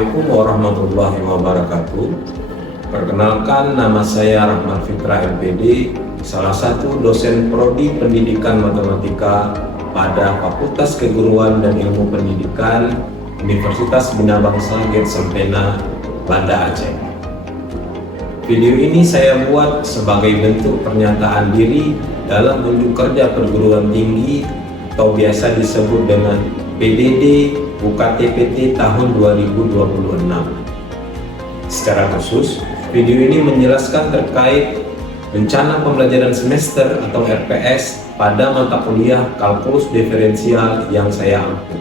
Assalamualaikum warahmatullahi wabarakatuh. Perkenalkan, nama saya Rahmat Fitra MPD, salah satu dosen Prodi Pendidikan Matematika pada Fakultas Keguruan dan Ilmu Pendidikan Universitas Bina Bangsa Get Sempena, Banda Aceh. Video ini saya buat sebagai bentuk pernyataan diri dalam unjuk kerja perguruan tinggi atau biasa disebut dengan PDD UKT-PT tahun 2026. Secara khusus, video ini menjelaskan terkait rencana pembelajaran semester atau RPS pada mata kuliah kalkulus diferensial yang saya ampu.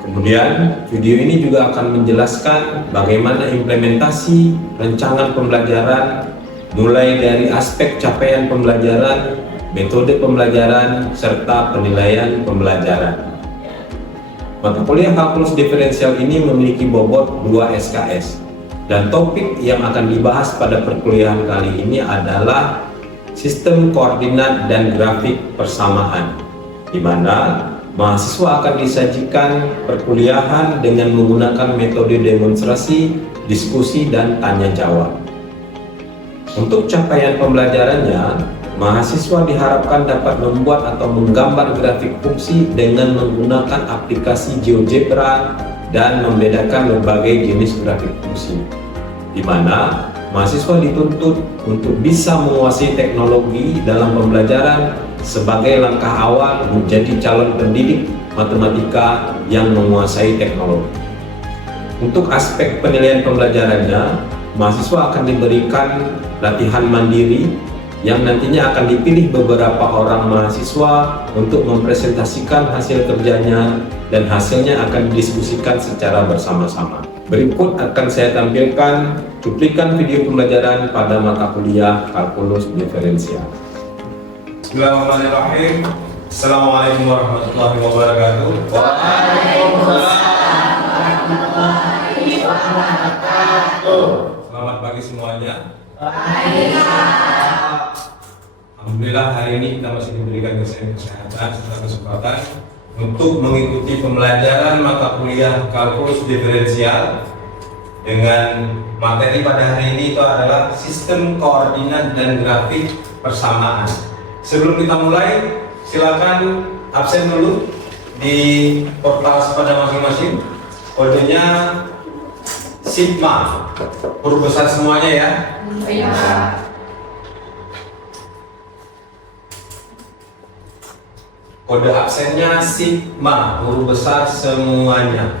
Kemudian, video ini juga akan menjelaskan bagaimana implementasi rancangan pembelajaran mulai dari aspek capaian pembelajaran, metode pembelajaran, serta penilaian pembelajaran. Mata kuliah kalkulus diferensial ini memiliki bobot 2 SKS, dan topik yang akan dibahas pada perkuliahan kali ini adalah sistem koordinat dan grafik persamaan, di mana mahasiswa akan disajikan perkuliahan dengan menggunakan metode demonstrasi, diskusi, dan tanya jawab. Untuk capaian pembelajarannya, mahasiswa diharapkan dapat membuat atau menggambar grafik fungsi dengan menggunakan aplikasi GeoGebra dan membedakan berbagai jenis grafik fungsi, di mana mahasiswa dituntut untuk bisa menguasai teknologi dalam pembelajaran sebagai langkah awal menjadi calon pendidik matematika yang menguasai teknologi. Untuk aspek penilaian pembelajarannya, mahasiswa akan diberikan latihan mandiri yang nantinya akan dipilih beberapa orang mahasiswa untuk mempresentasikan hasil kerjanya, dan hasilnya akan didiskusikan secara bersama-sama. Berikut akan saya tampilkan cuplikan video pembelajaran pada mata kuliah kalkulus diferensial. Bismillahirrahmanirrahim. Assalamualaikum warahmatullahi wabarakatuh. Waalaikumsalam warahmatullahi wabarakatuh. Selamat pagi semuanya. Baik. Alhamdulillah, hari ini kita masih diberikan kesehatan serta kesempatan untuk mengikuti pembelajaran mata kuliah kalkulus diferensial dengan materi pada hari ini itu adalah sistem koordinat dan grafik persamaan. Sebelum kita mulai, silakan absen dulu di portal pada masing-masing. Kodenya sigma, huruf besar semuanya ya. Ya. Kode absennya sigma, huruf besar semuanya.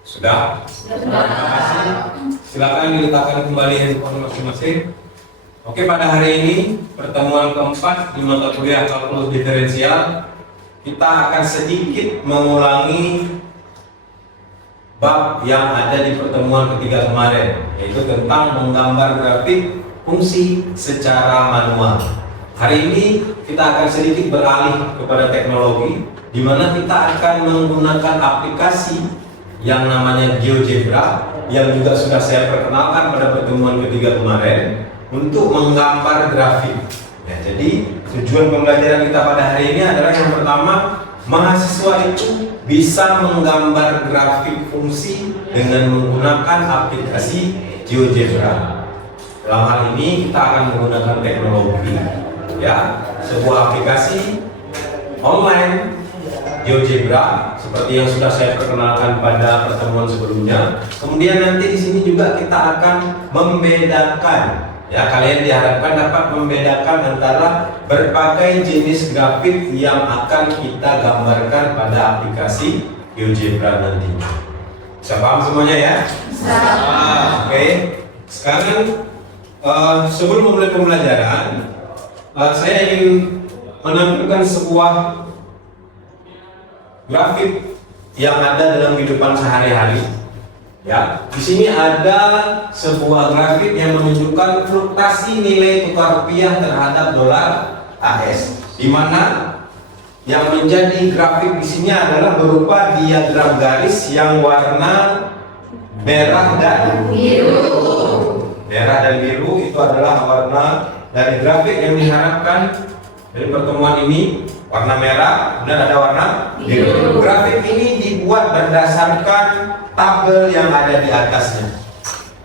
Sudah? Terima kasih. Silakan diletakkan kembali handphone masing-masing. Oke, pada hari ini pertemuan keempat di mata kuliah kalkulus diferensial, kita akan sedikit mengulangi bab yang ada di pertemuan ketiga kemarin, yaitu tentang menggambar grafik fungsi secara manual. Hari ini kita akan sedikit beralih kepada teknologi, di mana kita akan menggunakan aplikasi yang namanya GeoGebra, yang juga sudah saya perkenalkan pada pertemuan ketiga kemarin, untuk menggambar grafik. Ya, jadi tujuan pembelajaran kita pada hari ini adalah yang pertama, mahasiswa itu bisa menggambar grafik fungsi dengan menggunakan aplikasi GeoGebra. Dalam hal ini kita akan menggunakan teknologi, ya, sebuah aplikasi online GeoGebra seperti yang sudah saya perkenalkan pada pertemuan sebelumnya. Kemudian nanti di sini juga kita akan membedakan, ya, kalian diharapkan dapat membedakan antara berbagai jenis grafik yang akan kita gambarkan pada aplikasi GeoGebra nanti. Bisa paham semuanya ya? Bisa. Oke. Sekarang sebelum memulai pembelajaran, saya ingin menampilkan sebuah grafik yang ada dalam kehidupan sehari-hari. Ya, di sini ada sebuah grafik yang menunjukkan fluktuasi nilai tukar rupiah terhadap dolar AS, di mana yang menjadi grafik di sini adalah berupa diagram garis yang warna merah dan Biru. merah dan biru itu adalah warna dari grafik yang diharapkan dari pertemuan ini, warna merah, kemudian ada warna biru. Grafik ini dibuat berdasarkan tabel yang ada di atasnya.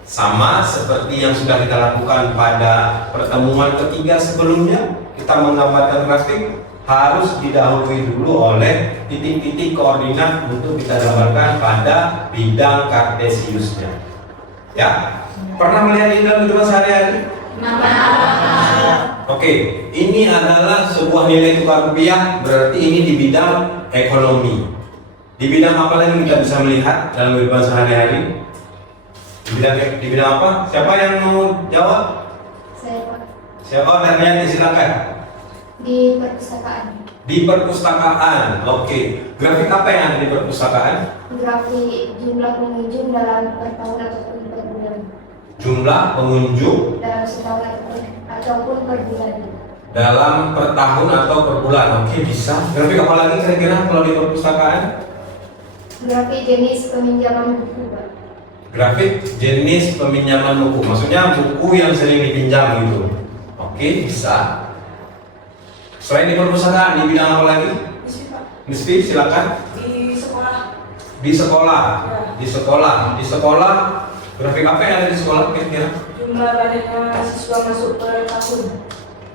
Sama seperti yang sudah kita lakukan pada pertemuan ketiga sebelumnya, kita menggambarkan grafik harus didahului dulu oleh titik-titik koordinat untuk kita gambarkan pada bidang kartesiusnya. Ya, pernah melihat ini dalam kehidupan sehari-hari? Oke, ini adalah sebuah nilai tukar rupiah, berarti ini di bidang ekonomi. Di bidang apa lagi kita bisa melihat dalam kehidupan sehari-hari? Di bidang apa? Siapa yang mau jawab? Saya, Pak. Siapa? Dan Yanti, silakan. Di perpustakaan. Di perpustakaan. Oke. Grafik apa yang ada di perpustakaan? Grafik jumlah pengunjung dalam per tahun ataupun per bulan. Jumlah pengunjung Dalam setahun ataupun per bulan. dalam per tahun atau per bulan. Oke, bisa. Grafik apa lagi kira-kira kalau di perpustakaan? Grafik jenis peminjaman buku, Pak. Grafik jenis peminjaman buku. Maksudnya buku yang sering dipinjam gitu. Oke, bisa. Selain di perpustakaan, di bidang apa lagi? Misfi, silakan. Di sekolah. Di sekolah. Di sekolah. Di sekolah. Grafik apa yang ada di sekolah kira-kira? Jumlah banyaknya siswa masuk per tahun.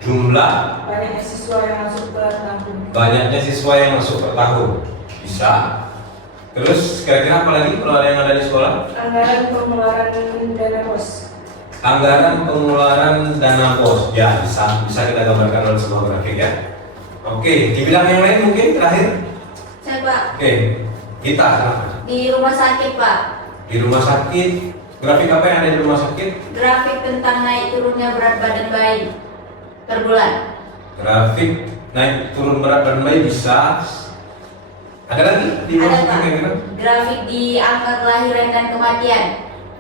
Jumlah Banyaknya siswa yang masuk per tahun. banyaknya siswa yang masuk per tahun. Bisa. Terus kira-kira apa lagi kalau ada yang ada di sekolah? Anggaran pengeluaran dana pos. Anggaran pengeluaran dana pos. Ya, bisa kita gambarkan dalam sebuah grafik ya. Oke, di bidang yang lain mungkin terakhir. Saya, Pak, Oke, kita di rumah sakit, Pak. di rumah sakit. Grafik apa yang ada di rumah sakit? Grafik tentang naik turunnya berat badan bayi per bulan. Grafik naik turun berat badan bayi bisa. Ada lagi di rumah Ada, sakit Pak. kira-kira? Grafik di angka kelahiran dan kematian.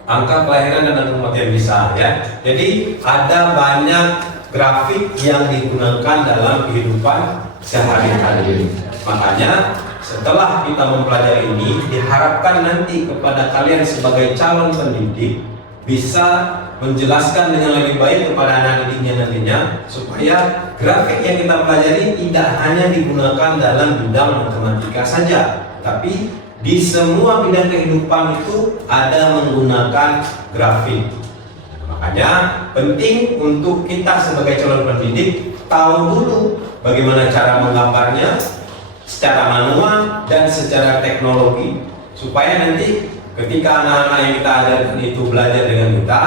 Angka kelahiran dan angka kematian bisa ya. Jadi ada banyak grafik yang digunakan dalam kehidupan sehari-hari. Makanya setelah kita mempelajari ini, diharapkan nanti kepada kalian sebagai calon pendidik bisa menjelaskan dengan lebih baik kepada anak didiknya nantinya, supaya grafik yang kita pelajari tidak hanya digunakan dalam bidang matematika saja, tapi di semua bidang kehidupan itu ada menggunakan grafik. Makanya penting untuk kita sebagai calon pendidik tahu dulu bagaimana cara menggambarnya secara manual dan secara teknologi, supaya nanti ketika anak-anak yang kita ajarkan itu belajar dengan kita,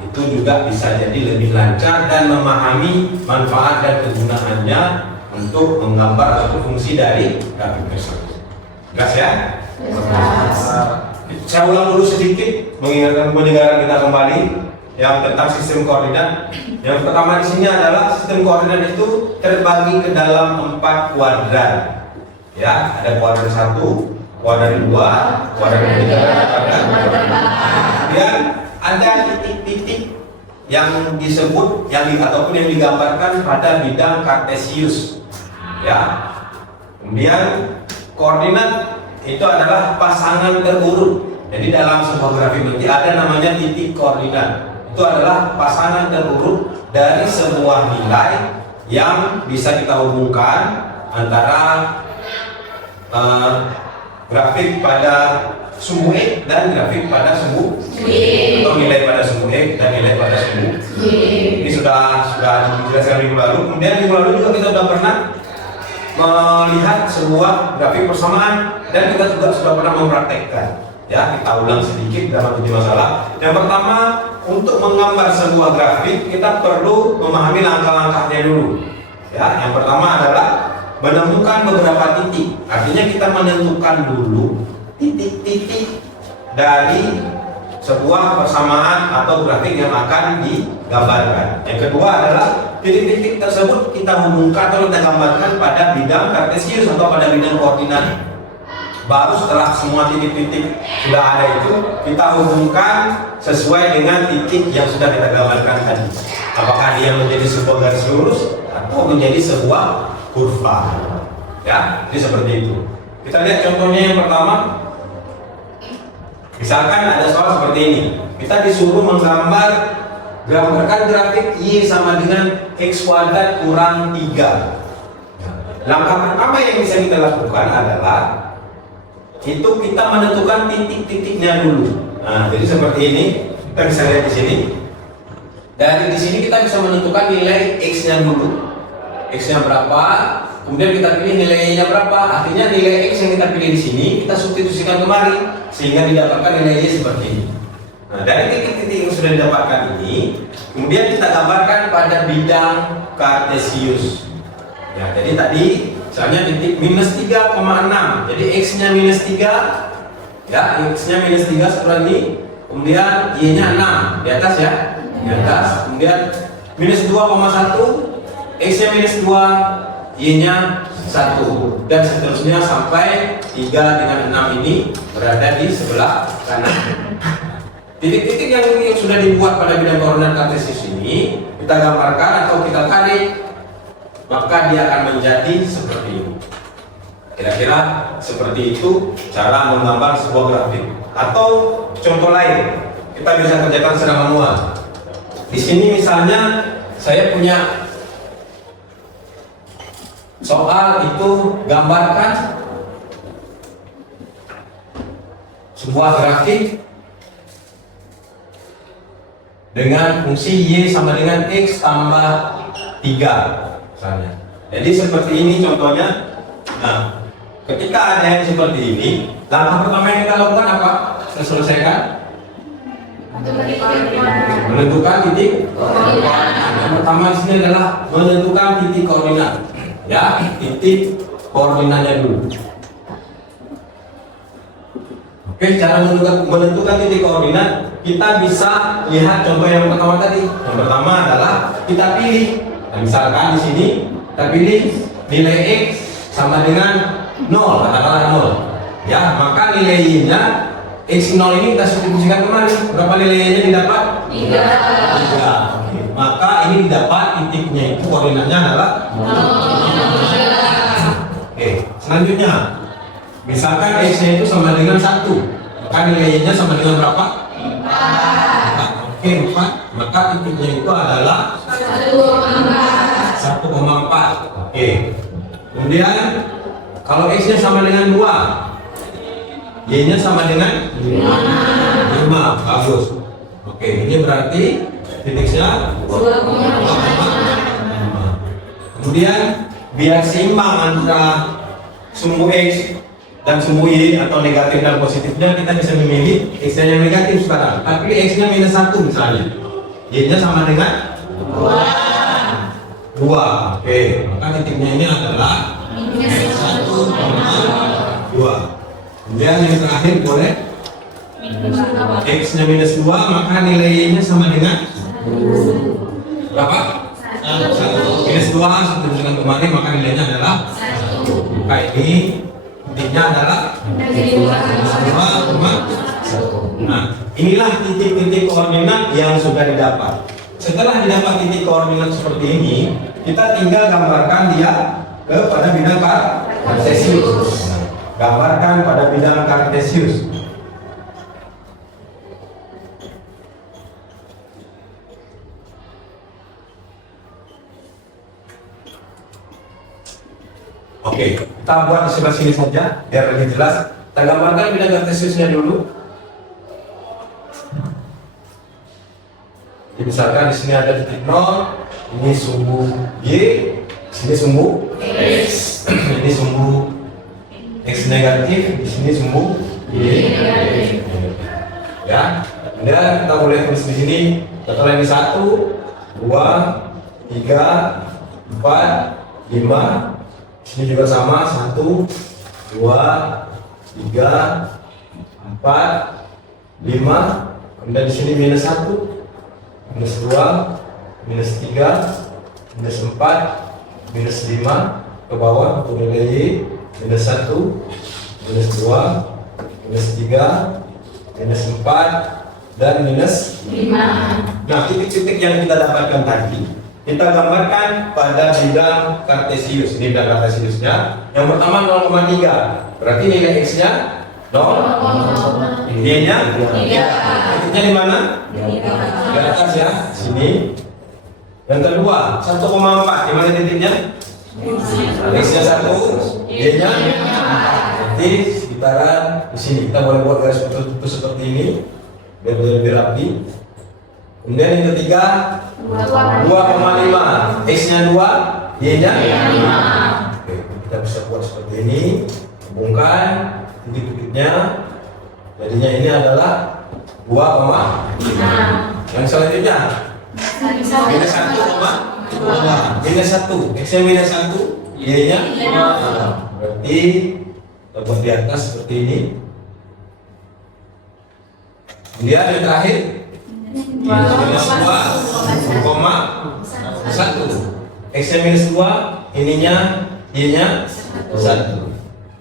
itu juga bisa jadi lebih lancar dan memahami manfaat dan kegunaannya untuk menggambar atau fungsi dari grafik tersebut. Jelas ya? Saya ulang dulu sedikit mengingatkan pendengaran kita kembali yang tentang sistem koordinat. Yang pertama di sini adalah sistem koordinat itu terbagi ke dalam 4 kuadran. Ya, ada kuadran 1, kuadran 2, kuadran 3, kuadran 4. Kemudian ada titik-titik yang disebut ataupun yang digambarkan pada bidang kartesius. Ya. Kemudian koordinat itu adalah pasangan terurut. Jadi dalam sebuah grafik nanti ada namanya titik koordinat. Itu adalah pasangan terurut dari sebuah nilai yang bisa kita hubungkan antara grafik pada sumbu X dan grafik pada sumbu Y, atau nilai pada sumbu X dan nilai pada sumbu Y. Ini sudah dijelaskan minggu lalu. Kemudian minggu lalu juga kita sudah pernah melihat sebuah grafik persamaan dan kita juga sudah pernah mempraktekkan. Ya, kita ulang sedikit dalam uji masalah. Yang pertama, untuk menggambar sebuah grafik kita perlu memahami langkah-langkahnya dulu. Ya, yang pertama adalah menemukan beberapa titik. Artinya kita menentukan dulu titik-titik dari sebuah persamaan atau grafik yang akan digambarkan. Yang kedua adalah titik-titik tersebut kita hubungkan atau kita gambarkan pada bidang kartesius atau pada bidang koordinat. Baru setelah semua titik-titik sudah ada itu, kita hubungkan sesuai dengan titik yang sudah kita gambarkan tadi. Apakah dia menjadi sebuah garis lurus atau menjadi sebuah kurva. Ya, jadi seperti itu. Kita lihat contohnya yang pertama. Misalkan ada soal seperti ini. Kita disuruh gambarkan grafik Y sama dengan X kuadrat kurang 3. Langkah pertama yang bisa kita lakukan adalah itu kita menentukan titik-titiknya dulu. Nah, jadi seperti ini, kita bisa lihat di sini. Dari di sini kita bisa menentukan nilai X-nya dulu. X-nya berapa, kemudian kita pilih nilainya berapa. Artinya nilai X yang kita pilih di sini kita substitusikan kemari sehingga didapatkan nilainya seperti ini. Nah, dari titik-titik yang sudah didapatkan ini, kemudian kita gambarkan pada bidang kartesius. Ya, jadi tadi misalnya titik minus 3,6. Jadi X-nya minus 3. Ya, X-nya minus 3 seperti ini. Kemudian Y-nya 6 di atas ya. Di atas. Kemudian minus 2,1. X-nya minus 2, Y-nya 1. Dan seterusnya sampai 3 dengan 6 ini berada di sebelah kanan. Titik-titik yang sudah dibuat pada bidang koordinat kartesius ini kita gambarkan atau kita tarik, maka dia akan menjadi seperti ini. Kira-kira seperti itu cara menggambar sebuah grafik. Atau contoh lain, kita bisa kerjakan secara manual. Di sini misalnya saya punya soal itu, gambarkan sebuah grafik dengan fungsi Y sama dengan X tambah 3 misalnya. Jadi seperti ini contohnya. Nah, ketika ada yang seperti ini, langkah pertama yang kita lakukan apa? Kita selesaikan menentukan titik koordinat. Yang pertama di sini adalah menentukan titik koordinat. Ya, titik koordinatnya dulu. Oke, cara menentukan titik koordinat kita bisa lihat contoh yang pertama tadi. Yang pertama adalah kita pilih. Nah, misalkan di sini kita pilih nilai X sama dengan 0, katakanlah 0. Ya, maka nilainya X0 ini kita substitusikan kemana? Berapa nilainya didapat? 3. Oke. Maka ini didapat titiknya itu koordinatnya adalah 0. Oke, selanjutnya misalkan X-nya itu sama dengan 1, maka nilainya sama dengan berapa? 4. Oke, 4. Maka titiknya itu adalah 1,4. Oke. Kemudian kalau X-nya sama dengan 2, Y-nya sama dengan 5. Bagus. Oke, ini berarti titiknya 2,5. Kemudian biar seimbang antara sumbu X dan sumbu Y atau negatif dan positifnya, kita bisa memilih X-nya yang negatif sekarang. Tapi X-nya minus 1 misalnya, Y-nya sama dengan 2. Oke, maka titiknya ini adalah 1,2. Kemudian yang terakhir boleh X-nya minus 2, maka nilainya sama dengan berapa? 1. Minus 2 satu dengan kemarin, maka nilainya adalah 1. Maka ini titiknya adalah 2,1. Nah, inilah titik-titik koordinat yang sudah didapat. Setelah didapat titik koordinat seperti ini, kita tinggal gambarkan dia kepada bidang kartesius. Gambarkan pada bidang kartesius. Oke, kita buat di sebelah sini saja biar lebih jelas. Kita gambarkan bidang kartesiusnya dulu. Jadi misalkan di sini ada titik 0, ini sumbu Y, di sini sumbu X, ini sumbu X negatif, di sini sumbu Y negatif. Ya, kemudian kita boleh tulis di sini. Kita tulis 1, 2, 3, 4, 5. Di sini juga sama 1, 2, 3, 4, 5. Kemudian di sini minus 1, minus 2, minus 3, minus 4, minus 5 ke bawah untuk nilai Y. Minus 1, minus 2, minus 3, minus 4, dan minus 5. Nah, titik-titik yang kita dapatkan tadi kita gambarkan pada bidang kartesius. Ini bidang kartesiusnya. Yang pertama 0,3, berarti nilai X-nya 0. Y-nya titiknya di mana? Di atas ya, sini. Yang kedua 1,4 di mana titiknya? X-nya 1, Y-nya. Nanti sekitaran di sini kita boleh buat garis putus seperti ini biar lebih rapi. Kemudian yang ketiga 2,5, X-nya 2, Y-nya 5. Oke, kita bisa buat seperti ini, hubungkan titik-titiknya. Jadinya ini adalah 2,5. Yang selanjutnya minus 1, minus 1, X-nya minus 1, Y-nya. Berarti kita buat di atas seperti ini. Kemudian yang terakhir minus 2,1, X-nya minus 2, ininya Y-nya 1.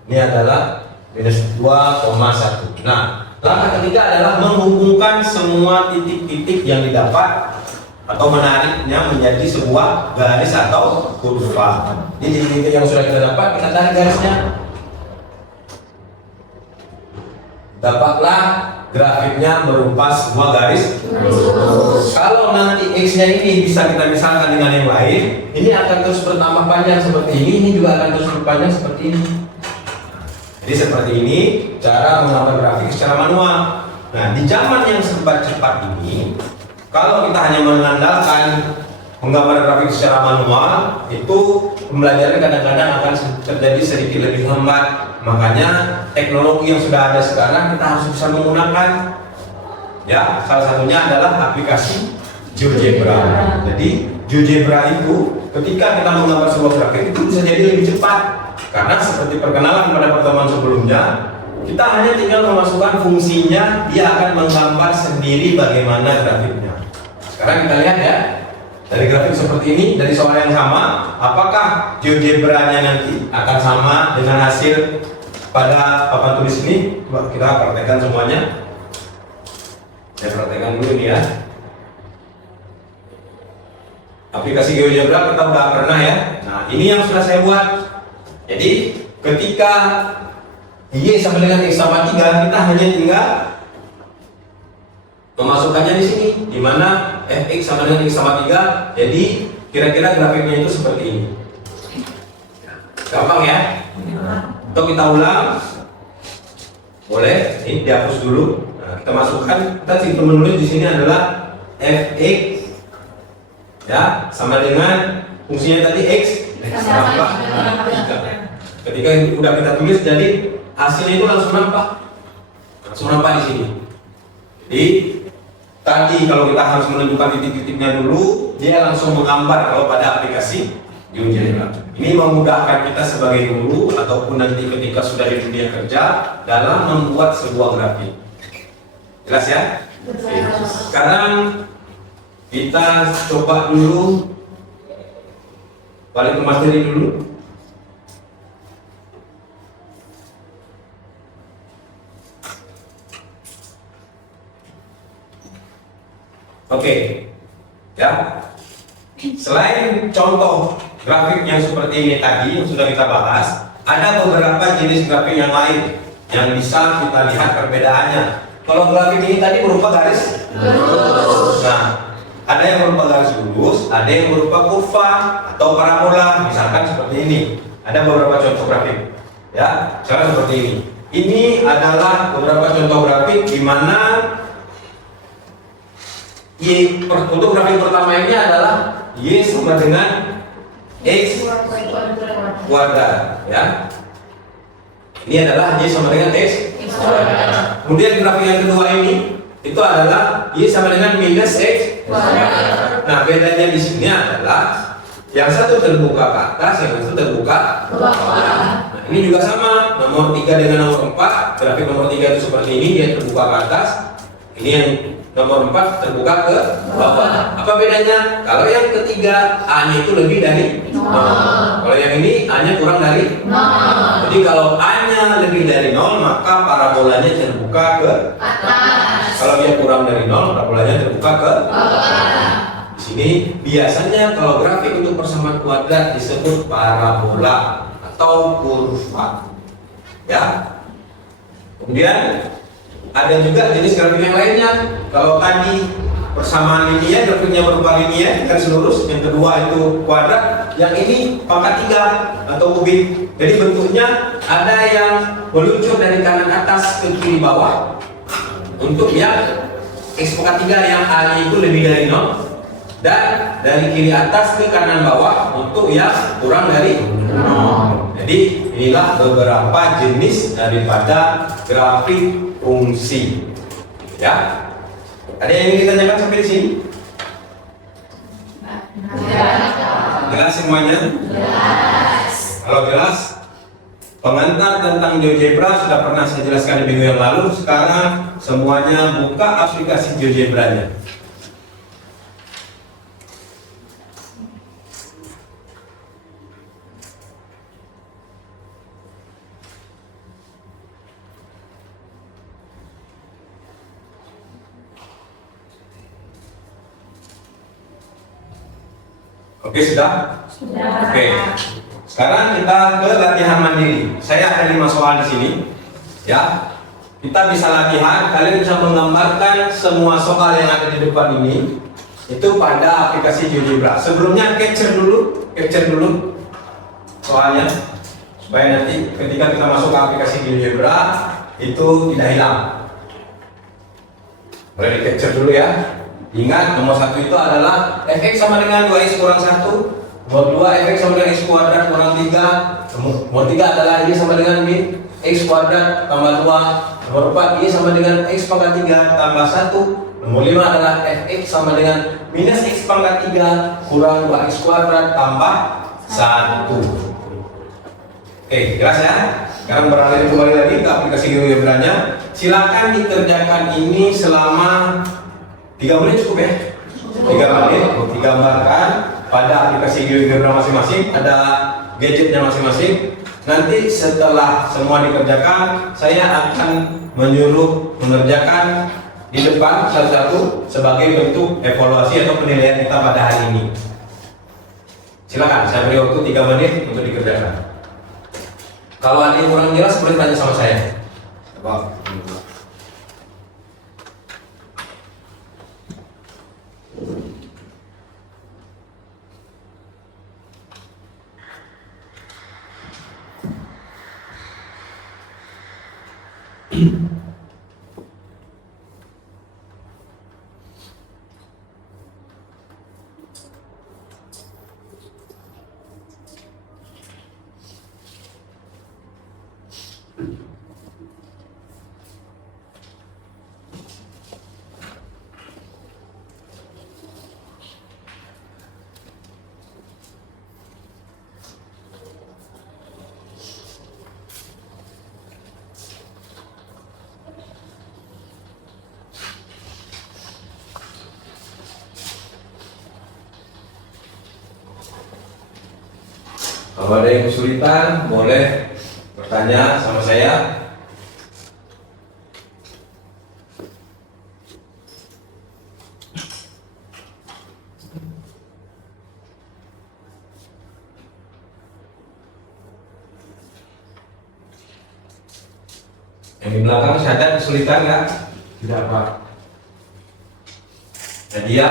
Ini adalah minus 2,1. Nah, langkah ketiga adalah menghubungkan semua titik-titik yang didapat atau menariknya menjadi sebuah garis atau kurva. Jadi titik yang sudah kita dapat, kita tarik garisnya. Dapatlah grafiknya berupa sebuah garis. Kalau nanti X-nya ini bisa kita misalkan dengan yang lain, ini akan terus bertambah panjang seperti ini juga akan terus berpanjang seperti ini. Jadi seperti ini cara menggambar grafik secara manual. Nah, di zaman yang serba cepat ini, kalau kita hanya mengandalkan menggambar grafik secara manual, itu pembelajaran kadang-kadang akan terjadi sedikit lebih lambat. Makanya teknologi yang sudah ada sekarang kita harus bisa menggunakan. Ya, salah satunya adalah aplikasi GeoGebra. Jadi GeoGebra itu ketika kita menggambar sebuah grafik itu bisa jadi lebih cepat. Karena seperti perkenalan pada pertemuan sebelumnya, kita hanya tinggal memasukkan fungsinya, dia akan menggambar sendiri bagaimana grafiknya. Sekarang kita lihat ya, dari grafik seperti ini, dari soal yang sama, apakah GeoGebra-nya nanti akan sama dengan hasil pada papan tulis ini? Coba kita praktekkan semuanya. Saya praktekkan dulu ini ya. Aplikasi GeoGebra kita udah pernah ya. Nah, ini yang sudah saya buat. Jadi ketika Y sama dengan X sama 3, kita hanya tinggal memasukkannya di sini, di mana Fx sama dengan X sama 3. Jadi kira-kira grafiknya itu seperti ini. Gampang ya? Untuk kita ulang, boleh ini dihapus dulu. Nah, kita masukkan, kita simpel menulis di sini adalah Fx ya sama dengan fungsinya tadi X sama 3. Ketika udah kita tulis, jadi hasilnya itu langsung nampak di sini. Jadi tadi kalau kita harus menentukan titik-titiknya dulu, dia langsung menggambar kalau pada aplikasi GeoGebra. Ini memudahkan kita sebagai guru ataupun nanti ketika sudah di dunia kerja dalam membuat sebuah grafik. Jelas ya? Oke. Sekarang kita coba dulu balik ke materi dulu. Oke, ya. Selain contoh grafik yang seperti ini tadi yang sudah kita bahas, ada beberapa jenis grafik yang lain yang bisa kita lihat perbedaannya. Kalau grafik ini tadi berupa garis lurus. Nah, ada yang berupa garis lurus, ada yang berupa kurva atau parabola, misalkan seperti ini. Ada beberapa contoh grafik, ya. Misalkan seperti ini. Ini adalah beberapa contoh grafik di mana untuk grafik pertama ini adalah Y sama dengan X kuadrat, ya. Ini adalah Y sama dengan X kuadrat. Kemudian grafik yang kedua ini itu adalah Y sama dengan minus X kuadrat. Nah, bedanya di sini adalah yang satu terbuka ke atas, yang satu terbuka ke bawah. Nah, ini juga sama, nomor 3 dengan nomor 4. Grafik nomor 3 itu seperti ini, dia terbuka ke atas. Ini yang nomor 4 terbuka ke bawah. Apa bedanya? Kalau yang ketiga A-nya itu lebih dari 0. Kalau yang ini A-nya kurang dari 0. Jadi kalau A-nya lebih dari 0, maka parabolanya terbuka ke atas. Kalau dia kurang dari 0, parabolanya terbuka ke bawah. Di sini biasanya kalau grafik untuk persamaan kuadrat disebut parabola atau kurva. Ya. Kemudian ada juga jenis grafik yang lainnya. Kalau tadi persamaan linear, grafiknya berupa linear garis lurus. Yang kedua itu kuadrat, yang ini pangkat 3 atau kubik. Jadi bentuknya ada yang meluncur dari kanan atas ke kiri bawah. Untuk yang x pangkat 3 yang A itu lebih dari 0, dan dari kiri atas ke kanan bawah untuk yang kurang dari 0. Jadi inilah beberapa jenis daripada grafik fungsi. Ya, ada yang ingin ditanyakan sampai di sini? Jelas semuanya? Jelas. Kalau jelas, pengantar tentang GeoGebra sudah pernah saya jelaskan di minggu yang lalu. Sekarang semuanya buka aplikasi GeoGebra-nya. Oke, sudah? Sudah. Oke. Sekarang kita ke latihan mandiri. Saya ada 5 soal di sini. Ya. Kita bisa latihan, kalian bisa menggambarkan semua soal yang ada di depan ini itu pada aplikasi GeoGebra. Sebelumnya capture dulu soalnya supaya nanti ketika kita masuk ke aplikasi GeoGebra itu tidak hilang. Boleh di capture dulu ya. Ingat, nomor 1 itu adalah fx sama dengan 2x kurang 1. Nomor 2, fx sama dengan x kuadrat kurang 3. Nomor 3 adalah y sama dengan min x kuadrat tambah 2. Nomor 4, y sama dengan x pangkat 3 tambah 1. Nomor 5 adalah fx sama dengan minus x pangkat 3 kurang 2x kuadrat tambah 1. Oke, jelas ya? Sekarang beralih kembali lagi ke aplikasi GeoGebra-nya. Silakan dikerjakan ini selama 3 menit cukup ya? 3 menit digambarkan pada aplikasi GeoGebra masing-masing, ada gadgetnya masing-masing. Nanti setelah semua dikerjakan, saya akan menyuruh mengerjakan di depan satu-satu sebagai bentuk evaluasi atau penilaian kita pada hari ini. Silakan, saya beri waktu 3 menit untuk dikerjakan. Kalau ada yang kurang jelas, boleh tanya sama saya. Kalau ada yang kesulitan, boleh bertanya sama saya. Yang di belakang ada kesulitan nggak? Tidak apa. Nadia?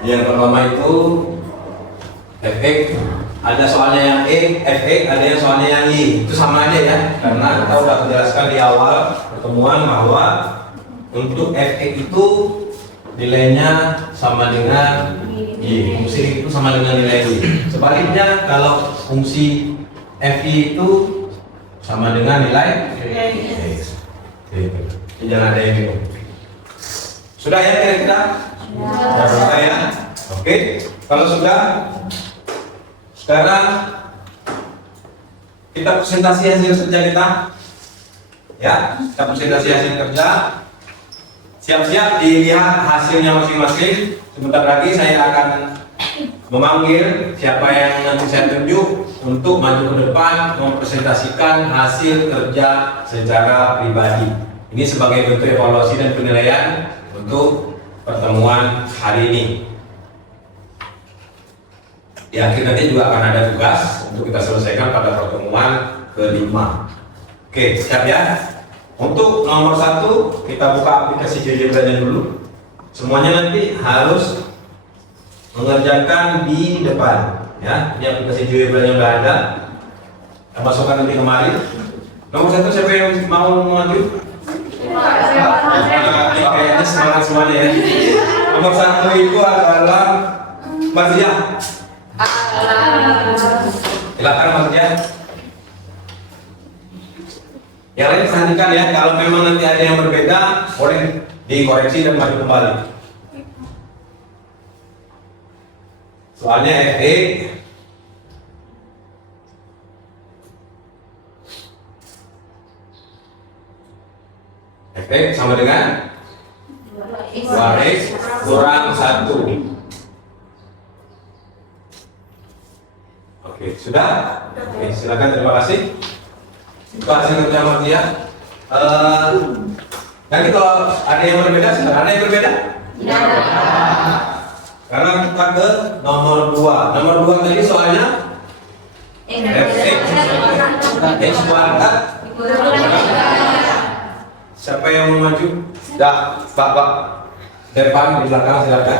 Yang pertama itu fx, ada soalnya yang fx, ada yang soalnya yang y. Itu sama aja ya, karena kita udah menjelaskan di awal pertemuan bahwa untuk fx itu nilainya sama dengan y, fungsi itu sama dengan nilai y. Sebaliknya kalau fungsi fi itu sama dengan nilai x. Jangan ada yang bingung. Sudah ya kira-kira? Sudah ya? Oke, kalau sudah, Sekarang kita presentasi hasil kerja kita. Ya, kita presentasi hasil kerja. Siap-siap dilihat hasilnya masing-masing. Sebentar lagi saya akan memanggil siapa yang nanti saya tunjuk untuk maju ke depan mempresentasikan hasil kerja secara pribadi. Ini sebagai bentuk evaluasi dan penilaian untuk pertemuan hari ini. Di akhir nanti juga akan ada tugas untuk kita selesaikan pada pertemuan kelima. Oke, siap ya? Untuk nomor 1, kita buka aplikasi JJ Belajar dulu. Semuanya nanti harus mengerjakan di depan. Ya, ini aplikasi JJ Belajar sudah ada. Kita masukkan nanti kemari. Nomor 1 siapa yang mau maju? Kayaknya semangat semuanya ya. Nomor 1 itu adalah Mbak Zia. Silakan Mbak Zia. Yang lain perhatikan ya, kalau memang nanti ada yang berbeda, boleh dikoreksi dan maju kembali. Soalnya FE sama dengan 2x kurang 1. Oke, sudah? Oke, silakan, terima kasih. Itu hasil kerja manusia. Nanti kalau ada yang berbeda, silakan. Ada yang berbeda? Sekarang kita ke nomor 2. Nomor 2 tadi soalnya X kuadrat. Siapa yang mau maju? Dah, Pak. Depan, di belakang, silakan.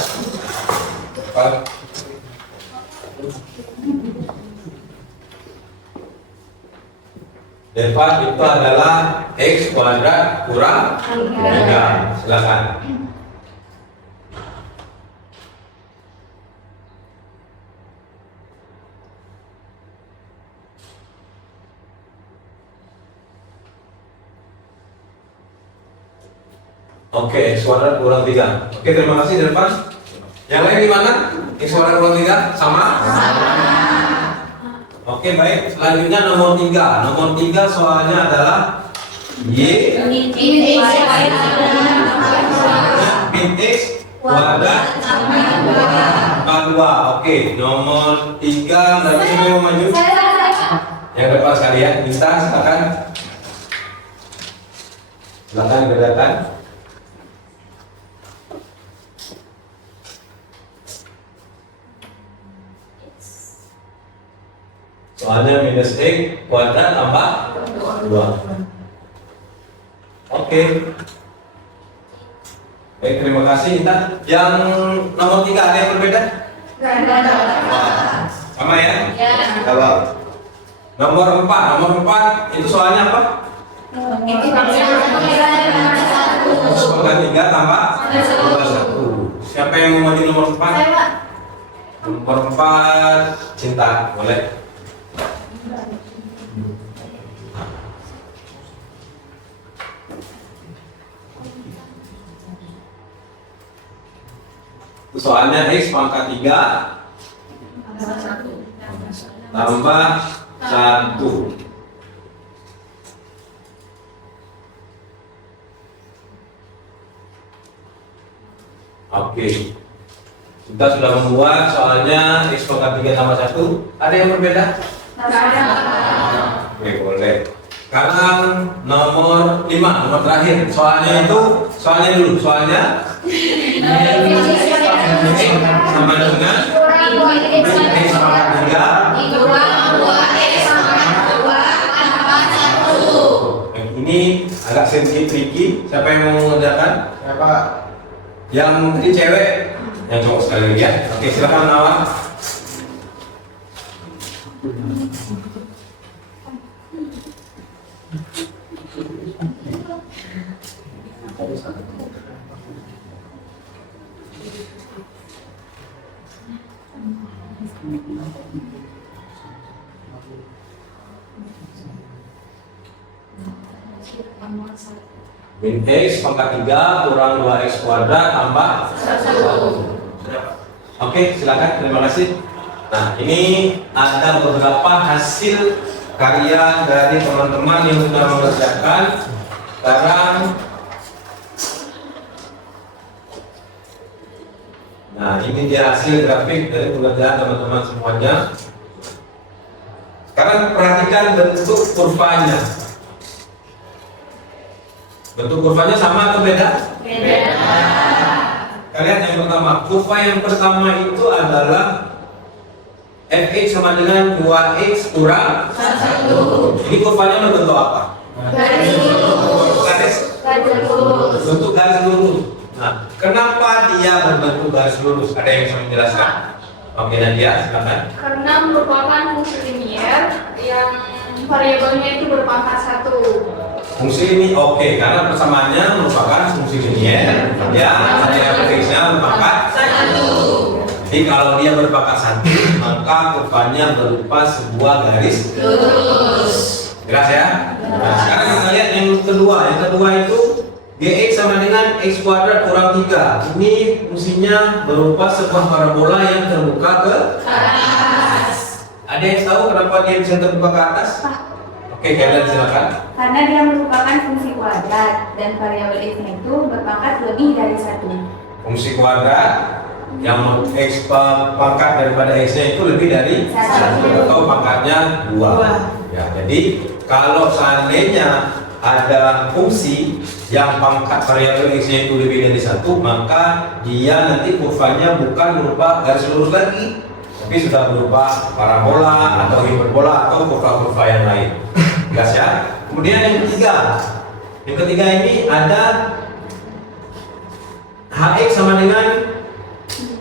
Depan. Depan itu adalah X kuadrat kurang 3. Silakan. Oke, X kuadrat kurang 3. Oke, terima kasih. Depan. Yang lain gimana? X kuadrat kurang 3 sama? Oke, baik. Selanjutnya nomor 3. Nomor 3 soalnya adalah Y min X kuadrat tambah 2. Oke, nomor 3 berarti mau maju? Yang depan sekalian, minta silakan. Silakan kerjakan. Soalnya minus X kuadrat tambah 2. Oke. Baik, terima kasih Intan. Yang nomor 3 ada yang berbeda? Sama ya? Kalau nomor 4 itu soalnya apa? X kuadrat 3 tambah 1. Siapa yang mau maju nomor 4? Nomor 4 Cinta, boleh. Soalnya X pangkat 3 tambah 1. Oke. Kita sudah membuat soalnya X pangkat 3 tambah 1. Ada yang berbeda? Oke, boleh. Sekarang nomor 5, nomor terakhir. Soalnya dulu. Soalnya sama dengan X pangkat 3. Ini agak sedikit tricky. Siapa yang mau mengerjakan? Ya Pak. Yang tadi cewek, yang cowok sekali lagi ya. Oke, silakan Nawang. Min X pangkat 3 kurang 2X kuadrat tambah 1. Oke, silakan. Terima kasih. Nah, ini ada beberapa hasil karya dari teman-teman yang sudah mengerjakan. Sekarang, nah ini dia hasil grafik dari pengerjaan teman-teman semuanya. Sekarang perhatikan bentuk kurvanya. Bentuk kurvanya sama atau beda? Beda. Kalian yang pertama, kurva yang pertama itu adalah fx sama dengan 2x kurang 1. Ini kurvanya berbentuk apa? Garis lurus. Garis bentuk garis lurus. Nah, kenapa dia berbentuk garis lurus? Ada yang bisa menjelaskan? Oke, Nadia, silakan. Karena merupakan fungsi linier yang variabelnya itu berpangkat 1. Fungsi ini oke, karena persamaannya merupakan fungsi linier. Ya, ada fx-nya berpangkat 1. Jadi kalau dia berpangkat 1, maka kurvanya berupa sebuah garis Lurus. jelas ya? Nah, sekarang kita lihat yang kedua. Yang kedua itu gx sama dengan x kuadrat kurang 3. Ini fungsinya berupa sebuah parabola yang terbuka ke Atas. Ada yang tahu kenapa dia bisa terbuka ke atas? Oke, kalian silakan. Karena dia merupakan fungsi kuadrat dan variabel x-nya itu berpangkat lebih dari 1. Fungsi kuadrat yang x pangkat daripada x-nya itu lebih dari 1 atau pangkatnya 2. Ya, jadi kalau seandainya ada fungsi yang pangkat variabel x-nya itu lebih dari 1, maka dia nanti kurvanya bukan berupa garis lurus lagi, tapi sudah berupa parabola atau hiperbola atau kurva-kurva yang lain. Jelas ya? Kemudian yang ketiga ini ada hx sama dengan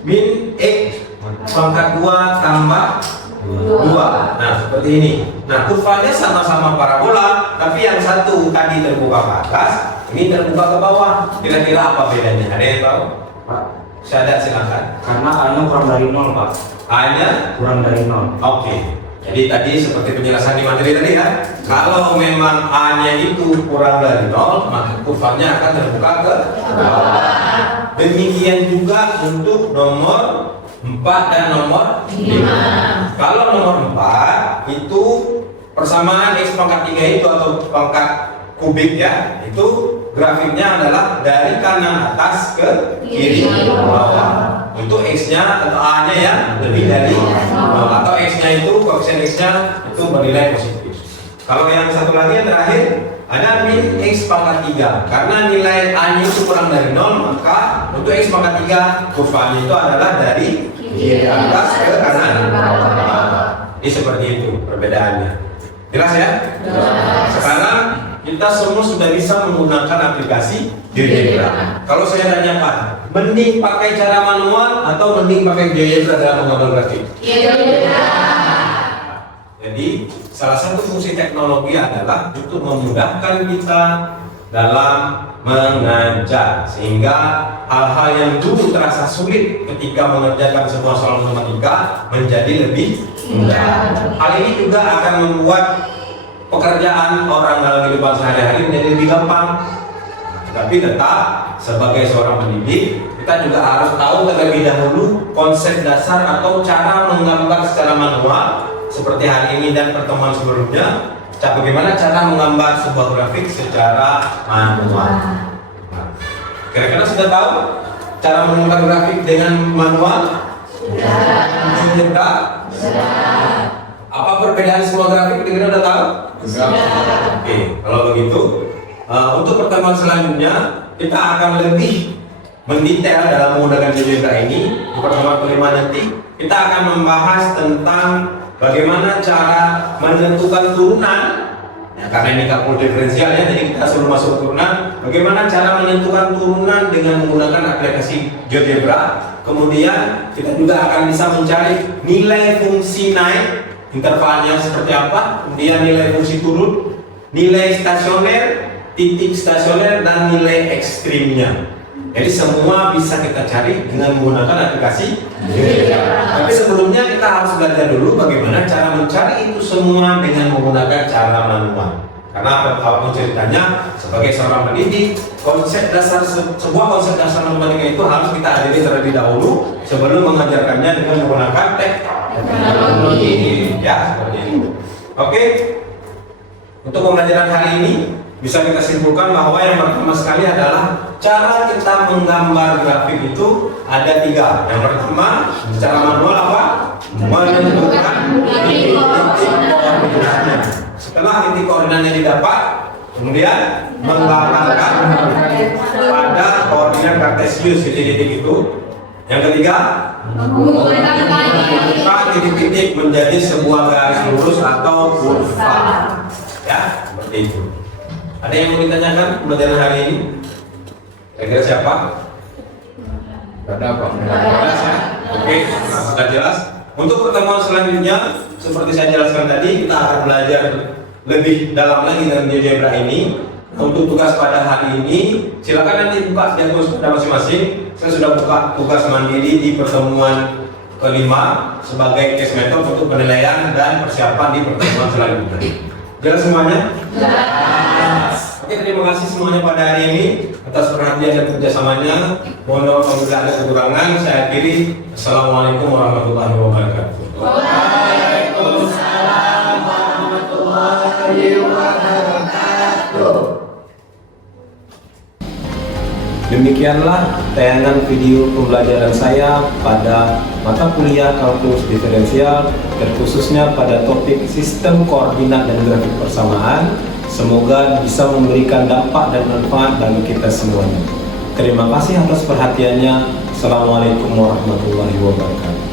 min x pangkat 2 tambah 2. Nah, seperti ini. Nah, kurvanya sama-sama parabola, tapi yang satu tadi terbuka ke atas, ini terbuka ke bawah. Kira-kira apa bedanya? Ada yang tahu? Pak, Syahadat silakan. karena A-nya kurang dari 0, Pak. A-nya Kurang dari 0. oke. Jadi tadi seperti penjelasan di materi tadi kan, kalau memang A-nya itu kurang dari 0, maka kurvanya akan terbuka ke bawah. Demikian juga untuk nomor 4 dan nomor 5. Kalau nomor 4 itu persamaan x pangkat 3 itu atau pangkat kubik ya, itu grafiknya adalah dari kanan atas ke kiri bawah. Untuk x-nya atau a-nya ya lebih dari 0 atau x-nya itu koefisien x-nya itu bernilai positif. Kalau yang satu lagi yang terakhir ada min x pangkat 3. Karena nilai a-nya itu kurang dari 0, maka untuk x pangkat 3 kurvanya itu adalah dari kiri atas ke kanan bawah. Ini seperti itu perbedaannya. Jelas ya? Sekarang kita semua sudah bisa menggunakan aplikasi GeoGebra. Kalau saya tanyakan, mending pakai cara manual atau mending pakai GeoGebra dalam menggambar grafik? Jadi salah satu fungsi teknologi adalah untuk memudahkan kita dalam mengajar, sehingga hal-hal yang dulu terasa sulit ketika mengerjakan sebuah soal matematika menjadi lebih mudah. Hal ini juga akan membuat pekerjaan orang dalam kehidupan sehari-hari menjadi lebih gampang. Tapi tetap sebagai seorang pendidik, kita juga harus tahu terlebih dahulu konsep dasar atau cara menggambar secara manual seperti hari ini dan pertemuan sebelumnya. Bagaimana cara menggambar sebuah grafik secara manual. Kira-kira sudah tahu cara menggambar grafik dengan manual? Sudah. Apa perbedaan semua grafik? Kira-kira sudah tahu? Oke, kalau begitu untuk pertemuan selanjutnya kita akan lebih mendetail dalam menggunakan GeoGebra ini. Di pertemuan kelima nanti kita akan membahas tentang bagaimana cara menentukan turunan ya, karena ini kalkulus diferensial ya, jadi kita sebelum masuk turunan, bagaimana cara menentukan turunan dengan menggunakan aplikasi GeoGebra. Kemudian kita juga akan bisa mencari nilai fungsi naik, intervalnya seperti apa, kemudian nilai fungsi turun, nilai stasioner, titik stasioner, dan nilai ekstrimnya. Jadi semua bisa kita cari dengan menggunakan aplikasi GeoGebra. Tapi sebelumnya kita harus belajar dulu bagaimana cara mencari itu semua dengan menggunakan cara manual. Karena apapun ceritanya, sebagai seorang pendidik, sebuah konsep dasar matematika itu harus kita adili terlebih dahulu sebelum mengajarkannya dengan menggunakan teknologi. teknologi. Ya, seperti itu. Oke. Untuk pembelajaran hari ini bisa kita simpulkan bahwa yang pertama sekali adalah cara kita menggambar grafik itu ada 3. Yang pertama, secara manual apa? Menentukan titik koordinatnya. Setelah titik koordinatnya didapat, kemudian menggambarkan pada koordinat kartesius titik-titik itu. Yang ketiga, membuka titik-titik menjadi sebuah garis lurus atau kurva. Ya, seperti itu. Ada yang mau ditanyakan pembelajaran hari ini? Kira-kira siapa? Ada apa? Jelas ya? Oke, nah, sudah jelas. Untuk pertemuan selanjutnya, seperti saya jelaskan tadi, kita akan belajar lebih dalam lagi dengan GeoGebra ini. Untuk tugas pada hari ini, silakan nanti buka jadwal pada masing-masing. Saya sudah buka tugas mandiri di pertemuan kelima sebagai case method untuk penilaian dan persiapan di pertemuan selanjutnya. Jelas semuanya? Jelas. Oke, terima kasih semuanya pada hari ini atas perhatian dan kerjasamanya. Mohon maaf apabila ada kekurangan. Saya akhiri. Assalamualaikum warahmatullahi wabarakatuh. Waalaikumsalam warahmatullahi wabarakatuh. Demikianlah tayangan video pembelajaran saya pada mata kuliah kalkulus diferensial, terkhususnya pada topik sistem koordinat dan grafik persamaan. Semoga bisa memberikan dampak dan manfaat bagi kita semuanya. Terima kasih atas perhatiannya. Assalamualaikum warahmatullahi wabarakatuh.